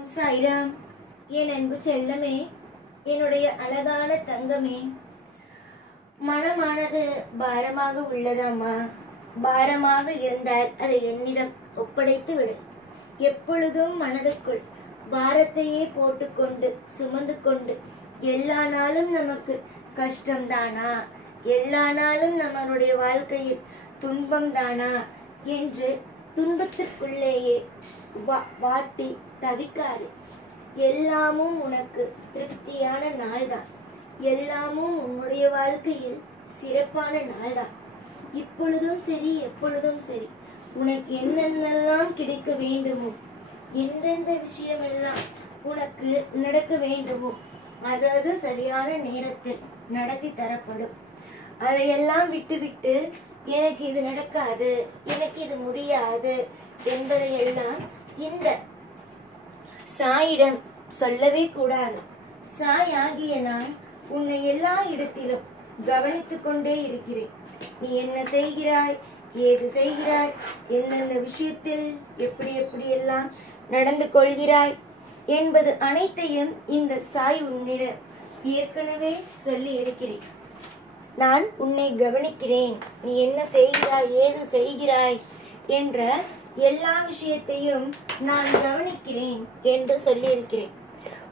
ஓம் சாய்ராம். என் அன்பு செல்லமே, என்னுடைய அழகான தங்கமே, மனமானது பாரமாக உள்ளதாம்மா. பாரமாக இருந்தால் அதை என்னிடம் ஒப்படைத்து விடு. எப்பொழுதும் மனதுக்குள் பாரத்தையே போட்டுக்கொண்டு சுமந்து கொண்டு எல்லா நாளும் நமக்கு கஷ்டம்தானா, எல்லா நாளும் நம்மளுடைய வாழ்க்கையில் துன்பம் தானா என்று துன்பத்திற்குள்ளேயே வாட்டி தவிக்காது. எல்லாமும் உனக்கு திருப்தியான நாள்தான். எல்லாமும் உன்னுடைய வாழ்க்கையில் சிறப்பான நாள்தான். இப்பொழுதும் சரி, எப்பொழுதும் சரி, உனக்கு என்னென்னலாம் கிடைக்க வேண்டுமோ, எந்தெந்த விஷயமெல்லாம் உனக்கு நடக்க வேண்டுமோ அதாவது சரியான நேரத்தில் நடத்தி தரப்படும். அதையெல்லாம் விட்டுவிட்டு எனக்கு இது நடக்காது, எனக்கு இது முடியாது என்பதையெல்லாம் இந்த சாயிடம் சொல்லவே கூடாது. சாய் ஆகிய நான் உன்னை எல்லா இடத்திலும் கவனித்துக் கொண்டே இருக்கிறேன். நீ என்ன செய்கிறாய், ஏது செய்கிறாய், எந்தெந்த விஷயத்தில் எப்படி எப்படியெல்லாம் நடந்து கொள்கிறாய் என்பது அனைத்தையும் இந்த சாய் உன்னிடம் ஏற்கனவே சொல்லி இருக்கிறேன். நான் உன்னை கவனிக்கிறேன், நீ என்ன செய்கிறாய், ஏது செய்கிறாய் என்ற எல்லா விஷயத்தையும் நான் கவனிக்கிறேன் என்று சொல்லியிருக்கிறேன்.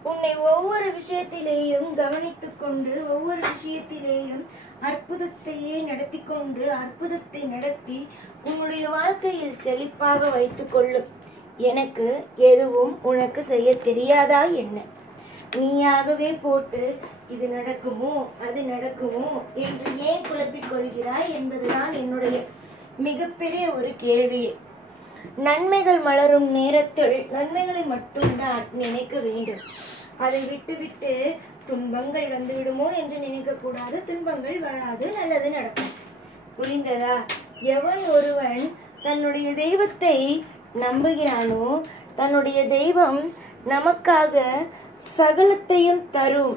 உன்னை ஒவ்வொரு விஷயத்திலேயும் கவனித்துக் கொண்டு ஒவ்வொரு விஷயத்திலேயும் அற்புதத்தையே நடத்தி கொண்டு அற்புதத்தை நடத்தி உன்னுடைய வாழ்க்கையில் செழிப்பாக வைத்துக் கொள்ளும். எனக்கு எதுவும் உனக்கு செய்ய தெரியாதா என்ன? நீயாகவே போட்டு இது நடக்குமோ அது நடக்குமோ என்று ஏன் குழப்பிக் கொள்கிறாய் என்பதுதான் என்னுடைய மிகப்பெரிய ஒரு கேள்வியே. நன்மைகள் மலரும் நேரத்தில் நன்மைகளை மட்டும்தான் நினைக்க வேண்டும். அதை விட்டுவிட்டு துன்பங்கள் வந்து விடுமோ என்று நினைக்க கூடாது. துன்பங்கள் வராது, நல்லது நடக்கும். புரிந்ததா? எவன் ஒருவன் தன்னுடைய தெய்வத்தை நம்புகிறானோ, தன்னுடைய தெய்வம் நமக்காக சகலத்தையும் தரும்,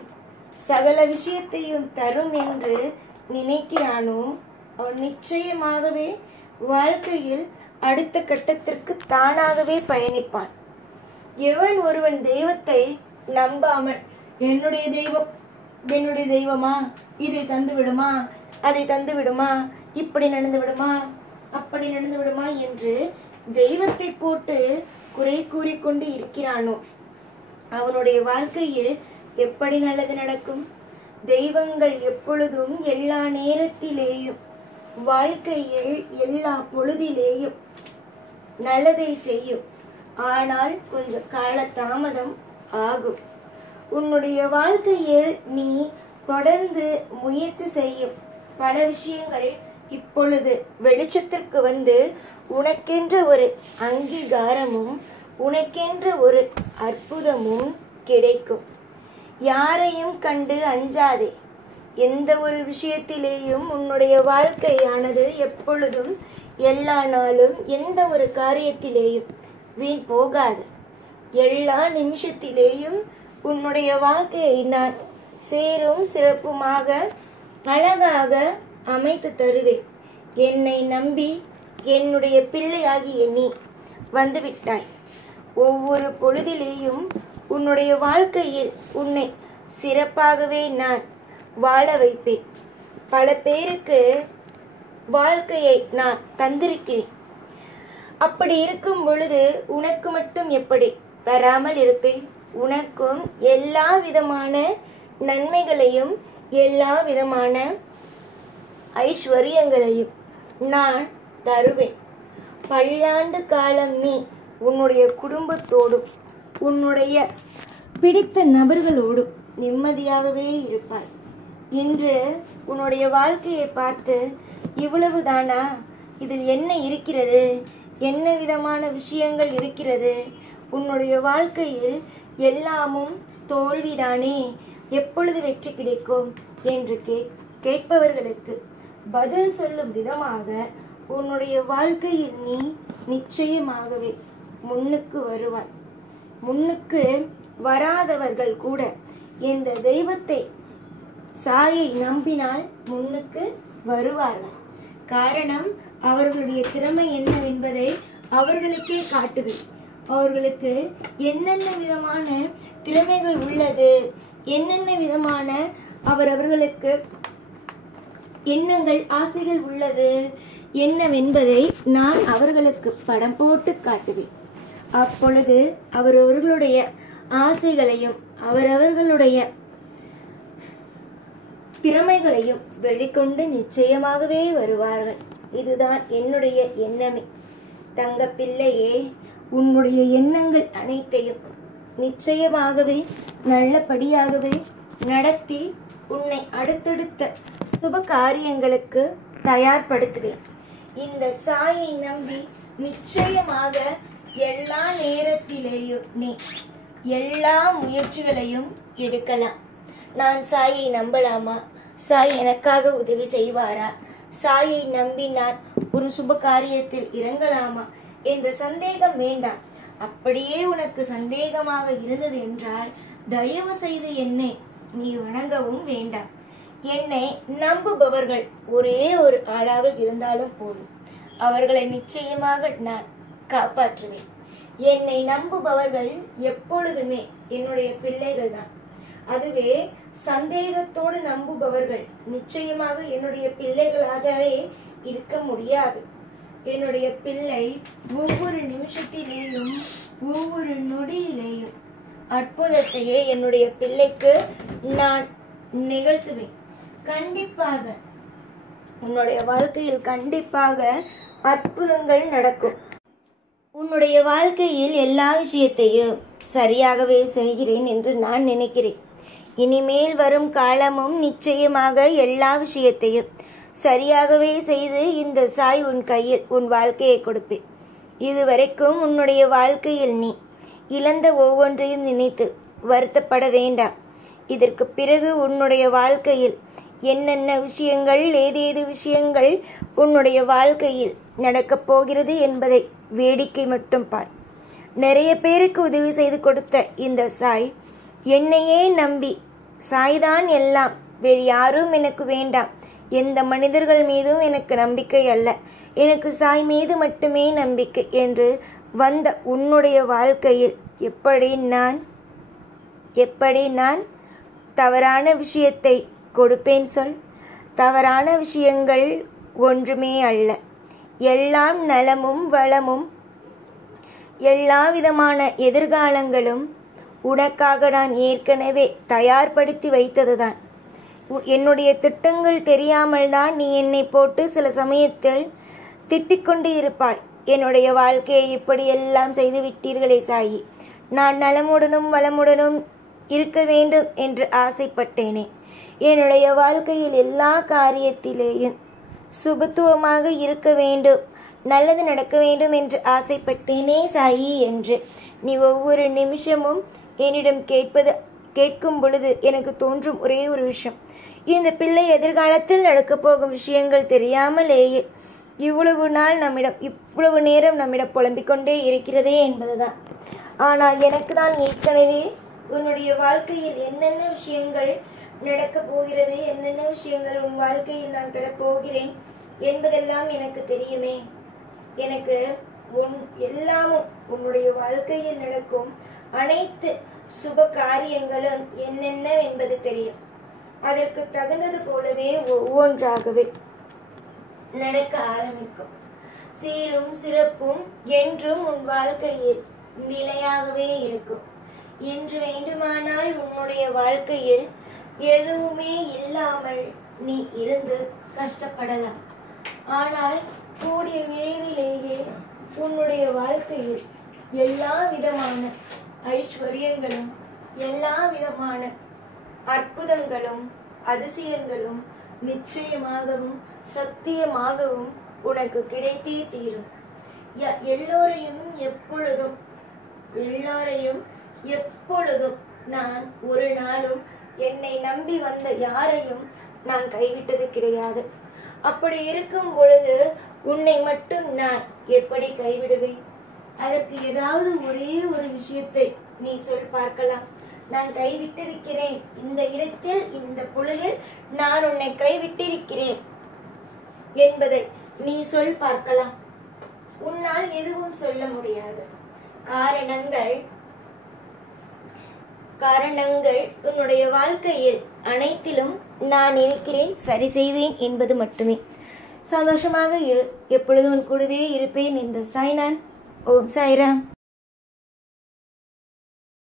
சகல விஷயத்தையும் தரும் என்று நினைக்கிறானோ, அவன் நிச்சயமாகவே வாழ்க்கையில் அடுத்த கட்டத்திற்கு தானாகவே பயணிப்பான். எவன் ஒருவன் தெய்வத்தை நம்பாமல் என்னுடைய தெய்வமா இதை தந்து விடுமா, அதை தந்து விடுமா, இப்படி நடந்து விடுமா, அப்படி நடந்து விடுமா என்று தெய்வத்தை போட்டு குறை கூறிக்கொண்டு இருக்கிறானோ, அவனுடைய வாழ்க்கையில் எப்படி நல்லது நடக்கும்? தெய்வங்கள் எப்பொழுதும் எல்லா நேரத்திலேயும் வாழ்க்கையில் எல்லா பொழுதிலேயும் நல்லதை செய்யும். ஆனால் கொஞ்சம் கால தாமதம் ஆகும். உன்னுடைய வாழ்க்கையில் நீ தொடர்ந்து முயற்சி செய்யும் பல விஷயங்கள் இப்பொழுது வெளிச்சத்திற்கு வந்து உனக்கென்ற ஒரு அங்கீகாரமும் உனக்கென்ற ஒரு அற்புதமும் கிடைக்கும். யாரையும் கண்டு அஞ்சாதே. எந்த ஒரு விஷயத்திலேயும் உன்னுடைய வாழ்க்கையானது எப்பொழுதும் எல்லா நாளும் எந்த ஒரு காரியத்திலேயும் வீண் போகாது. எல்லா நிமிஷத்திலேயும் உன்னுடைய வாழ்க்கையை நான் சேரும் சிறப்புமாக அழகாக அமைத்து தருவேன். என்னை நம்பி என்னுடைய பிள்ளையாகிய நீ வந்துவிட்டாய். ஒவ்வொரு பொழுதிலேயும் உன்னுடைய வாழ்க்கையில் உன்னை சிறப்பாகவே நான் வாழ வைப்பேன். பல பேருக்கு வாழ்க்கையை நான் தந்திருக்கிறேன். அப்படி இருக்கும் பொழுது உனக்கு மட்டும் எப்படி பெறாமல் இருப்பேன்? உனக்கும் எல்லா விதமான நன்மைகளையும் எல்லா விதமான ஐஸ்வர்யங்களையும் நான் தருவேன். பல்லாண்டு காலம் நீ உன்னுடைய குடும்பத்தோடும் உன்னுடைய பிடித்த நபர்களோடும் நிம்மதியாகவே இருப்பாய். இன்று உன்னுடைய வாழ்க்கையை பார்த்து இவ்வளவுதானா, இதில் என்ன இருக்கிறது, என்ன விதமான விஷயங்கள் இருக்கிறது, உன்னுடைய வாழ்க்கையில் எல்லாமும் தோல்விதானே, எப்பொழுது வெற்றி கிடைக்கும் என்று கேட்பவர்களுக்கு பதில் சொல்லும் விதமாக உன்னுடைய வாழ்க்கையில் நீ நிச்சயமாகவே முன்னுக்கு வருவாய். முன்னுக்கு வராதவர்கள் கூட இந்த தெய்வத்தை சாயை நம்பினால் முன்னுக்கு வருவார்கள். காரணம் அவர்களுடைய திறமை என்னவென்பதை அவர்களுக்கே காட்டுவேன். அவர்களுக்கு என்னென்ன விதமான திறமைகள் உள்ளது, என்னென்ன விதமான அவரவர்களுக்கு எண்ணங்கள் ஆசைகள் உள்ளது என்னவென்பதை நான் அவர்களுக்கு படம் போட்டு காட்டுவேன். அப்பொழுது அவரவர்களுடைய ஆசைகளையும் அவரவர்களுடைய திறமைகளையும் வெளிக்கொண்டு நிச்சயமாகவே வருவார்கள். இதுதான் என்னுடைய எண்ணமே. தங்க பிள்ளையே, உன்னுடைய எண்ணங்கள் அனைத்தையும் நிச்சயமாகவே நல்லபடியாகவே நடத்தி உன்னை அடுத்தடுத்த சுப காரியங்களுக்கு தயார்படுத்துவேன். இந்த சாயை நம்பி நிச்சயமாக எல்லா நேரத்திலேயும் நீ எல்லா முயற்சிகளையும் எடுக்கலாம். நான் சாயை நம்பலாமா? சாய் எனக்காக உதவி செய்வாரா? சாயை நம்பி நான் ஒரு சுப காரியத்தில் இறங்கலாமா என்ற சந்தேகம் வேண்டாம். அப்படியே உனக்கு சந்தேகமாக இருந்தது என்றால் தயவு செய்து என்னை நீ வணங்கவும் வேண்டாம். என்னை நம்புபவர்கள் ஒரே ஒரு ஆளாக இருந்தாலும் போதும், அவர்களை நிச்சயமாக நான் காப்பாற்றுவேன். என்னை நம்புபவர்கள் எப்பொழுதுமே என்னுடைய பிள்ளைகள் தான். அதுவே சந்தேகத்தோடு நம்புபவர்கள் நிச்சயமாக என்னுடைய பிள்ளைகளாகவே இருக்க முடியாது. என்னுடைய பிள்ளை ஒவ்வொரு நிமிஷத்திலேயும் ஒவ்வொரு நொடியிலேயும் அற்புதத்தையே என்னுடைய பிள்ளைக்கு நான் நிகழ்த்துவேன். கண்டிப்பாக உன்னுடைய வாழ்க்கையில் கண்டிப்பாக அற்புதங்கள் நடக்கும். உன்னுடைய வாழ்க்கையில் எல்லா விஷயத்தையும் சரியாகவே செய்கிறேன் என்று நான் நினைக்கிறேன். இனிமேல் வரும் காலமும் நிச்சயமாக எல்லா விஷயத்தையும் சரியாகவே செய்து இந்த சாய் உன் கையில் உன் வாழ்க்கையை கொடுப்பேன். இதுவரைக்கும் உன்னுடைய வாழ்க்கையில் நீ இழந்த ஒவ்வொன்றையும் நினைத்து வருத்தப்பட வேண்டாம். இதற்கு பிறகு உன்னுடைய வாழ்க்கையில் என்னென்ன விஷயங்கள் ஏதேது விஷயங்கள் உன்னுடைய வாழ்க்கையில் நடக்கப் போகிறது என்பதை வேடிக்கை மட்டும் பார். நிறைய பேருக்கு உதவி செய்து கொடுத்த இந்த சாய் என்னையே நம்பி, சாய்தான் எல்லாம், வேறு யாரும் எனக்கு வேண்டாம், எந்த மனிதர்கள் மீதும் எனக்கு நம்பிக்கை அல்ல, எனக்கு சாய் மீது மட்டுமே நம்பிக்கை என்று வந்த உன்னுடைய வாழ்க்கையில் எப்படி நான் தவறான விஷயத்தை கொடுப்பேன் சொல்? தவறான விஷயங்கள் ஒன்றுமே அல்ல. எல்லாம் நலமும் வளமும் எல்லா விதமான எதிர்காலங்களும் உனக்காக நான் ஏற்கனவே தயார்படுத்தி வைத்ததுதான். என்னுடைய திட்டங்கள் தெரியாமல் தான் நீ என்னை போட்டு சில சமயத்தில் திட்டிக்கொண்டு இருப்பாய். என்னுடைய வாழ்க்கையை இப்படியெல்லாம் செய்து விட்டீர்களே சாயி, நான் நலமுடனும் வளமுடனும் இருக்க வேண்டும் என்று ஆசைப்பட்டேனே. என்னுடைய வாழ்க்கையில் எல்லா காரியத்திலேயும் சுபத்துவமாக இருக்க வேண்டும், நல்லது நடக்க வேண்டும் என்று ஆசைப்பட்டேனே சாயி என்று நீ ஒவ்வொரு நிமிஷமும் என்னிடம் கேட்கும் பொழுது எனக்கு தோன்றும் ஒரே ஒரு விஷயம், இந்த பிள்ளை எதிர்காலத்தில் நடக்கப் போகும் விஷயங்கள் தெரியாமலேயே இவ்வளவு நேரம் நம்மிடம் புலம்பிக் கொண்டே இருக்கிறதே என்பதுதான். ஆனால் எனக்கு தான் ஏற்கனவே உன்னுடைய வாழ்க்கையில் என்னென்ன விஷயங்கள் நடக்கப் போகிறது, என்னென்ன விஷயங்கள் உன் வாழ்க்கையில் நான் தரப்போகிறேன் என்பதெல்லாம் எனக்கு தெரியுமே. எனக்கு எல்லாமும் உன்னுடைய வாழ்க்கையில் நடக்கும் அனைத்து சுப காரியங்களும் என்னென்ன என்பது தெரியும். அதற்கு தகுந்தது போலவே ஒவ்வொன்றாகவே நடக்க ஆரம்பிக்கும். சீரும் சிறப்பும் என்றும் உன் வாழ்க்கையில் நிலையாகவே இருக்கும். என்று வேண்டுமானால் உன்னுடைய வாழ்க்கையில் எதுவுமே இல்லாமல் நீ இருந்து கஷ்டப்படலாம். ஆனால் கூடிய விரைவிலேயே உன்னுடைய வாழ்க்கையில் எல்லா விதமான ஐஸ்வர்யங்களும் எல்லா விதமான அற்புதங்களும் அதிசயங்களும் நிச்சயமாகவும் சத்தியமாகவும் உனக்கு கிடைத்தே தீரும். எல்லோரையும் எப்பொழுதும் நான் ஒரு நாளும் என்னை நம்பி வந்த யாரையும் நான் கைவிட்டது கிடையாது. அப்படி இருக்கும் பொழுது உன்னை மட்டும் நான் எப்படி கைவிடுவேன்? அதற்கு ஏதாவது ஒரே ஒரு விஷயத்தை நீ சொல் பார்க்கலாம். நான் கைவிட்டிருக்கிறேன், இந்த இடத்தில் இந்த பொழுதில் நான் உன்னை கைவிட்டிருக்கிறேன் என்பதை நீ சொல் பார்க்கலாம். உன்னால் எதுவும் சொல்ல முடியாது. காரணங்கள் உன்னுடைய வாழ்க்கையில் அனைத்திலும் நான் இருக்கிறேன், சரி செய்வேன் என்பது மட்டுமே. சந்தோஷமாக இரு, எப்பொழுதும் உன் கூடவே இருப்பேன். இந்த சாய்நான். ஓம் சாய்ராம்.